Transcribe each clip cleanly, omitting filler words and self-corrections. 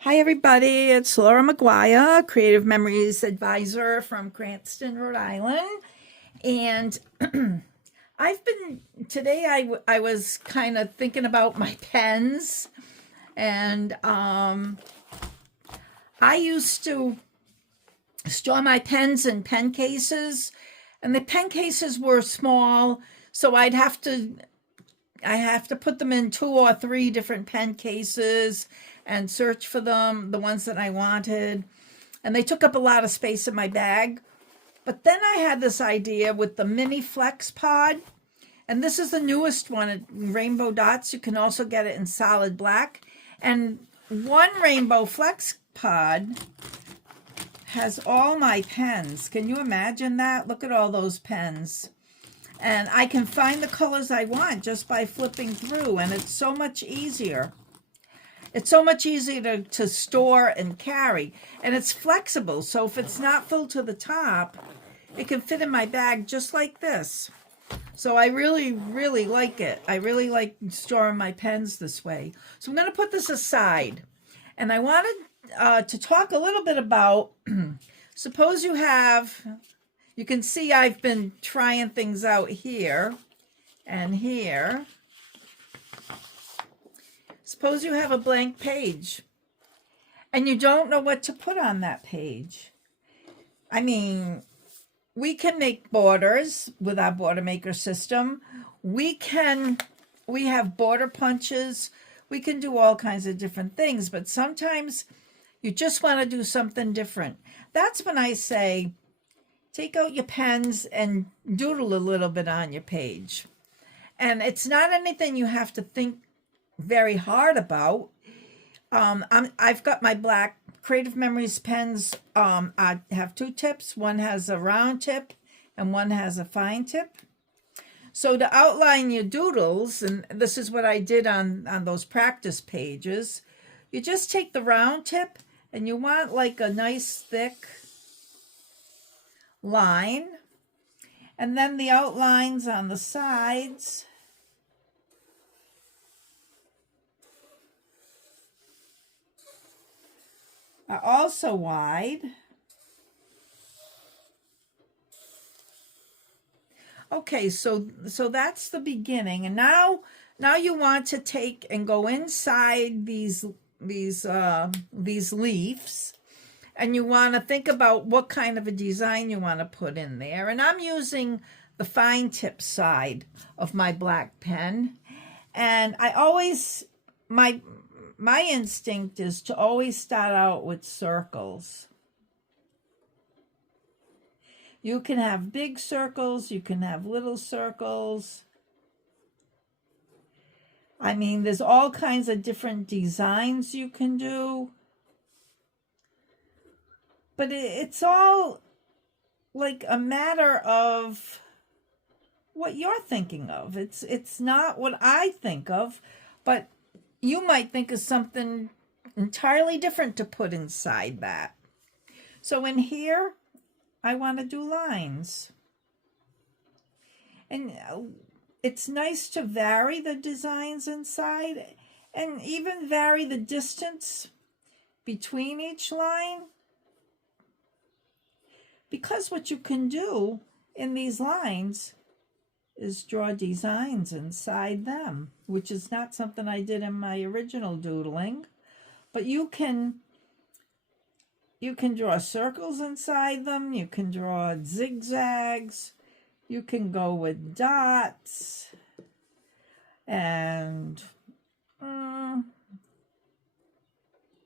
Hi, everybody. It's Laura McGuire, Creative Memories Advisor from Cranston, Rhode Island. And today I was kind of thinking about my pens. And I used to store my pens in pen cases. And the pen cases were small, so I have to put them in 2 or 3 different pen cases and search for them, the ones that I wanted. And they took up a lot of space in my bag. But then I had this idea with the mini flex pod. And this is the newest one, rainbow dots. You can also get it in solid black. And one rainbow flex pod has all my pens. Can you imagine that? Look at all those pens. And I can find the colors I want just by flipping through, and it's so much easier. It's so much easier to store and carry, and it's flexible. So if it's not full to the top, it can fit in my bag just like this. So I really, really like it. I really like storing my pens this way. So I'm going to put this aside, and I wanted to talk a little bit about, suppose you can see I've been trying things out here and here. Suppose you have a blank page and you don't know what to put on that page. I mean, we can make borders with our border maker system. We have border punches. We can do all kinds of different things, but sometimes you just want to do something different. That's when I say, take out your pens and doodle a little bit on your page. And it's not anything you have to think very hard about. I've got my black Creative Memories pens. I have 2 tips. One has a round tip and one has a fine tip. So to outline your doodles, and this is what I did on those practice pages, you just take the round tip and you want like a nice thick line, and then the outlines on the sides are also wide. Okay, so that's the beginning, and now you want to take and go inside these leaves. And you want to think about what kind of a design you want to put in there. And I'm using the fine tip side of my black pen. And I always, my instinct is to always start out with circles. You can have big circles, you can have little circles. I mean, there's all kinds of different designs you can do. But it's all like a matter of what you're thinking of. It's not what I think of, but you might think of something entirely different to put inside that. So in here, I want to do lines. And it's nice to vary the designs inside and even vary the distance between each line. Because what you can do in these lines is draw designs inside them, which is not something I did in my original doodling. But you can draw circles inside them. You can draw zigzags. You can go with dots and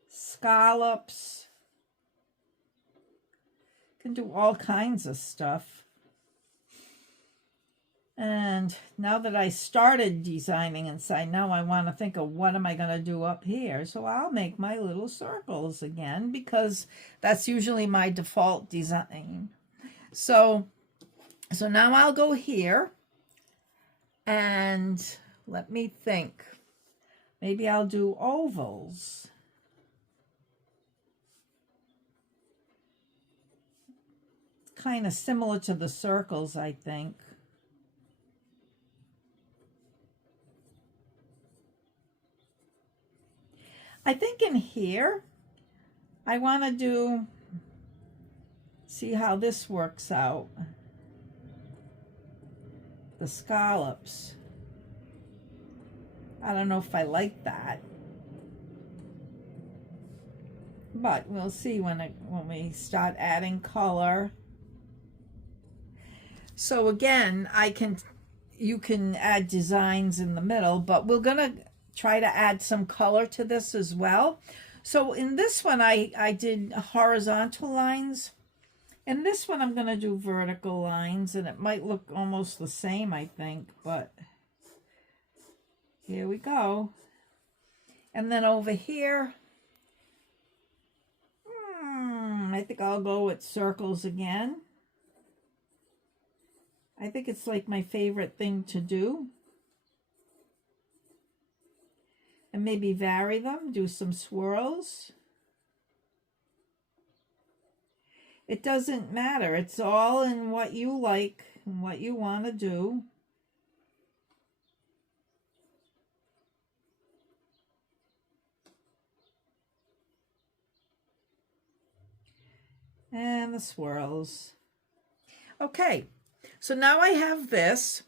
scallops. Can do all kinds of stuff. And now that I started designing inside, now I want to think of what am I going to do up here. So I'll make my little circles again because that's usually my default design. So now I'll go here and let me think. Maybe I'll do ovals. Kind of similar to the circles, I think. I think in here I want to see how this works out. The scallops. I don't know if I like that, but we'll see when we start adding color. So again, you can add designs in the middle, but we're gonna try to add some color to this as well. So in this one, I did horizontal lines. In this one, I'm gonna do vertical lines, and it might look almost the same, I think, but here we go. And then over here, I think I'll go with circles again. I think it's like my favorite thing to do. And maybe vary them, do some swirls. It doesn't matter. It's all in what you like and what you want to do. And the swirls. Okay, so now I have this.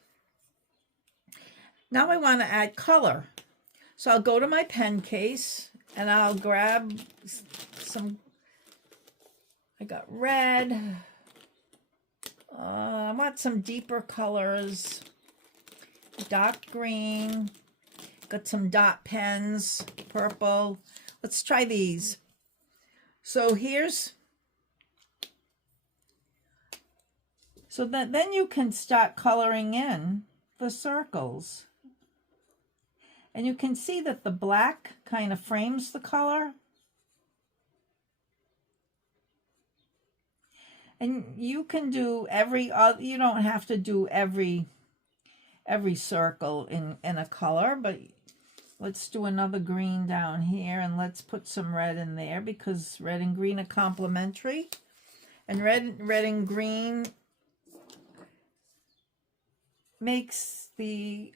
Now I want to add color. So I'll go to my pen case and I'll grab some, I got red. I want some deeper colors, dark green, got some dot pens, purple. Let's try these. So then you can start coloring in the circles. And you can see that the black kind of frames the color. And you can do you don't have to do every circle in a color, but let's do another green down here, and let's put some red in there because red and green are complementary. And red and green makes the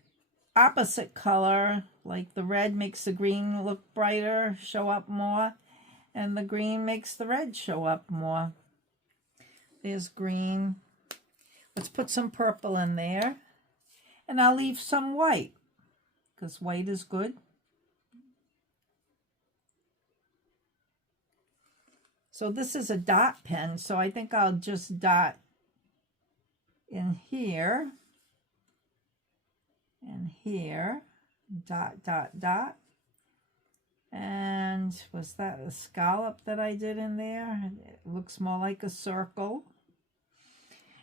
opposite color, like the red makes the green look brighter, show up more, and the green makes the red show up more. There's green. Let's put some purple in there, and I'll leave some white because white is good. So this is a dot pen, so I think I'll just dot in here and here, dot, dot, dot. And was that a scallop that I did in there? It looks more like a circle.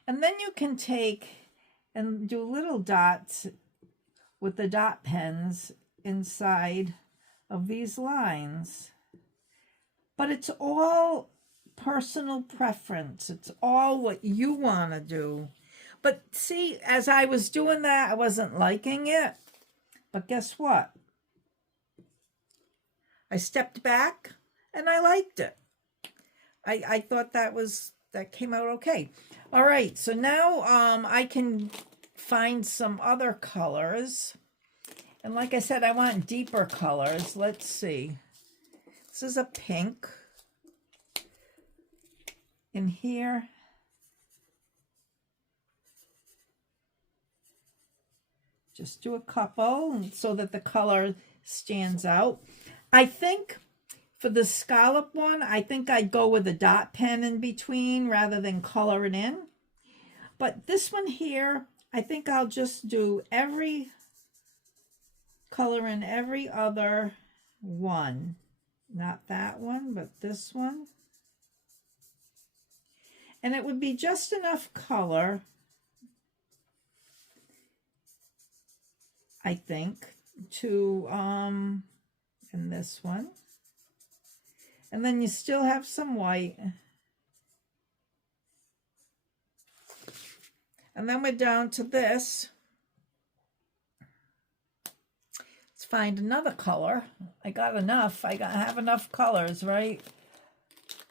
And then you can take and do little dots with the dot pens inside of these lines. But it's all personal preference. It's all what you want to do. But see, as I was doing that, I wasn't liking it. But guess what? I stepped back and I liked it. I thought that came out okay. All right, so now I can find some other colors. And like I said, I want deeper colors. Let's see. This is a pink in here. Just do a couple so that the color stands out. I think for the scallop one, I think I'd go with a dot pen in between rather than color it in. But this one here, I think I'll just do every color in every other one. Not that one, but this one. And it would be just enough color, I think, to in this one. And then you still have some white. And then we're down to this. Let's find another color. I got enough. I have enough colors, right?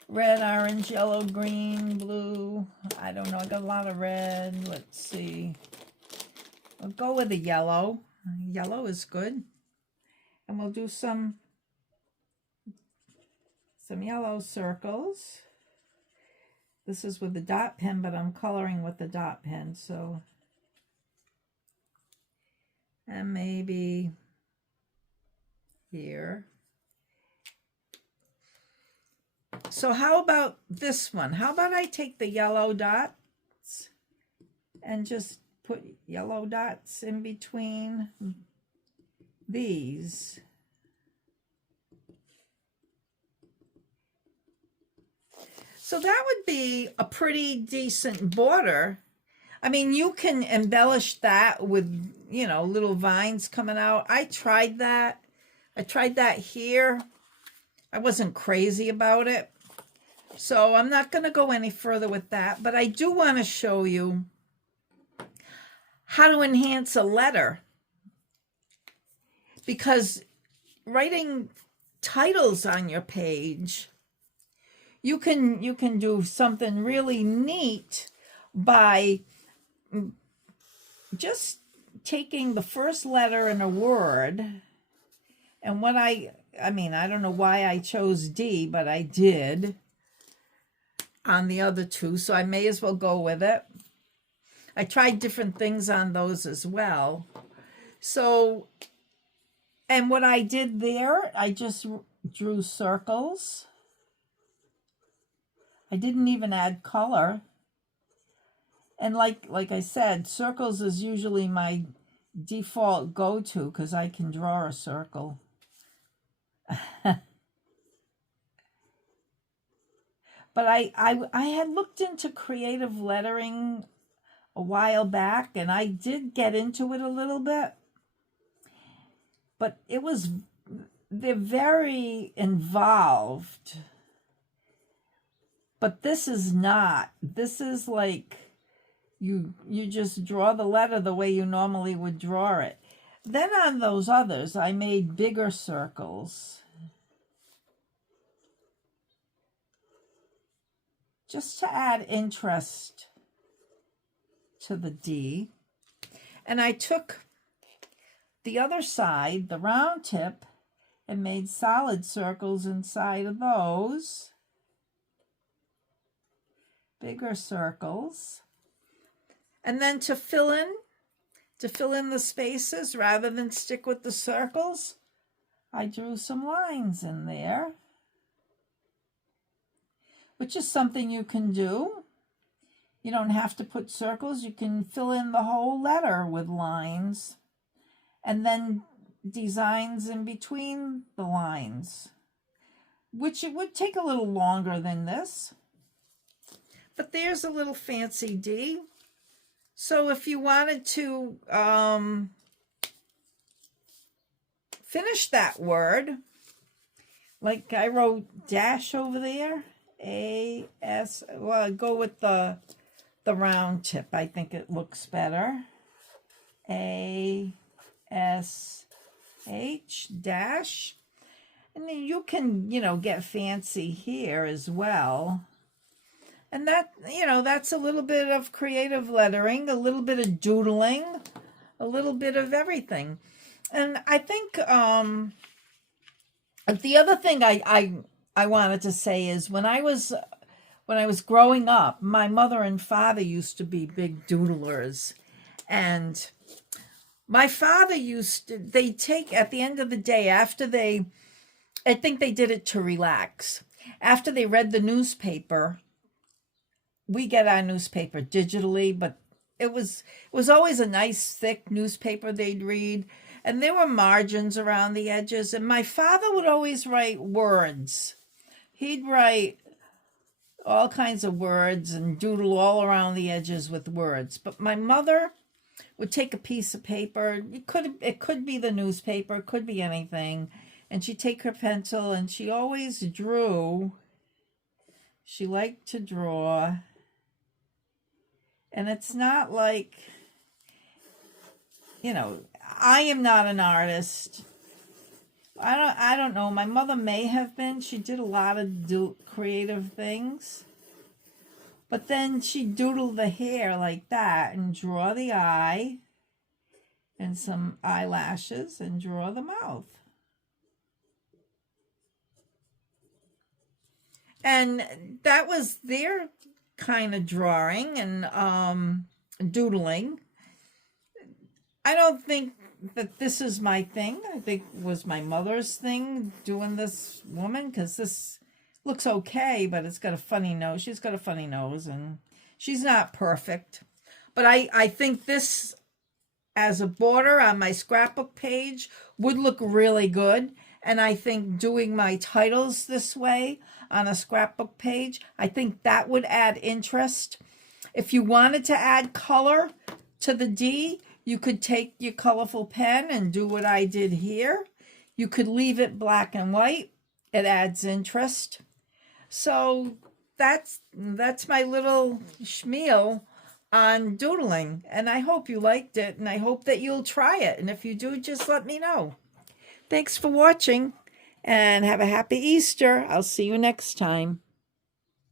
Red, orange, yellow, green, blue. I don't know. I got a lot of red. Let's see. I'll go with the yellow. Yellow is good. And we'll do some some yellow circles. This is with the dot pen, but I'm coloring with the dot pen, so, and maybe here. So how about this one? How about I take the yellow dots and just put yellow dots in between these. So that would be a pretty decent border. I mean, you can embellish that with, you know, little vines coming out. I tried that. I tried that here. I wasn't crazy about it. So I'm not going to go any further with that. But I do want to show you how to enhance a letter. Because writing titles on your page, you can do something really neat by just taking the first letter in a word. And what I mean, I don't know why I chose D, but I did on the other two, so I may as well go with it. I tried different things on those as well. So, and what I did there, I just drew circles. I didn't even add color. And like I said, circles is usually my default go-to because I can draw a circle. But I had looked into creative lettering a while back, and I did get into it a little bit. But they're very involved. But this is not. This is like you just draw the letter the way you normally would draw it. Then on those others, I made bigger circles. Just to add interest to the D. And I took the other side, the round tip, and made solid circles inside of those. Bigger circles. And then to fill in the spaces, rather than stick with the circles, I drew some lines in there, which is something you can do. You don't have to put circles. You can fill in the whole letter with lines and then designs in between the lines, which it would take a little longer than this. But there's a little fancy D. So if you wanted to finish that word, like I wrote dash over there, A-S, well, I'd go with the round tip. I think it looks better. A-S-H, dash. And then you can, get fancy here as well. And that, that's a little bit of creative lettering, a little bit of doodling, a little bit of everything. And I think the other thing I wanted to say is when I was growing up, my mother and father used to be big doodlers. And my father they'd take at the end of the day after I think they did it to relax. After they read the newspaper, we get our newspaper digitally, but it was always a nice thick newspaper they'd read, and there were margins around the edges, and my father would always write words. He'd write all kinds of words and doodle all around the edges with words. But my mother would take a piece of paper. It could be the newspaper, it could be anything, and she'd take her pencil and she always drew. She liked to draw. And it's not like, I am not an artist. I don't know. My mother may have been. She did a lot of creative things. But then she'd doodle the hair like that and draw the eye and some eyelashes and draw the mouth. And that was their kind of drawing and doodling. I don't think that this is my thing. I think it was my mother's thing doing this woman, because this looks okay, but it's got a funny nose. She's got a funny nose and she's not perfect. But I think this as a border on my scrapbook page would look really good. And I think doing my titles this way on a scrapbook page, I think that would add interest. If you wanted to add color to the D, you could take your colorful pen and do what I did here. You could leave it black and white. It adds interest. So that's my little schmeal on doodling. And I hope you liked it, and I hope that you'll try it. And if you do, just let me know. Thanks for watching, and have a happy Easter. I'll see you next time.